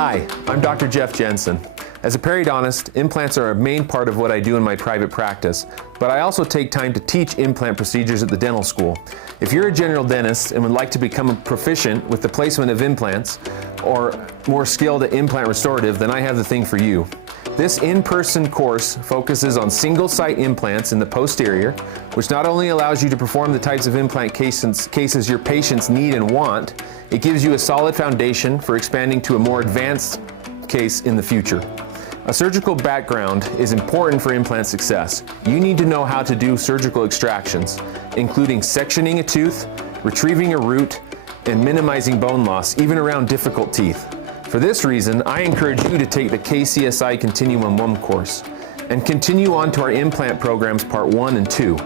Hi, I'm Dr. Jeff Jensen. As a periodontist, implants are a main part of what I do in my private practice, but I also take time to teach implant procedures at the dental school. If you're a general dentist and would like to become proficient with the placement of implants or more skilled at implant restorative, then I have the thing for you. This in-person course focuses on single-site implants in the posterior, which not only allows you to perform the types of implant cases your patients need and want, it gives you a solid foundation for expanding to a more advanced case in the future. A surgical background is important for implant success. You need to know how to do surgical extractions, including sectioning a tooth, retrieving a root, and minimizing bone loss, even around difficult teeth. For this reason, I encourage you to take the KCSI Continuum 1 course and continue on to our implant programs Part 1 and 2.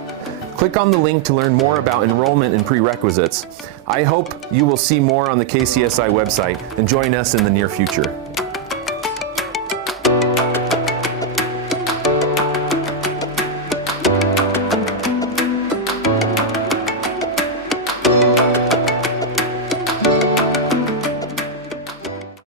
Click on the link to learn more about enrollment and prerequisites. I hope you will see more on the KCSI website and join us in the near future.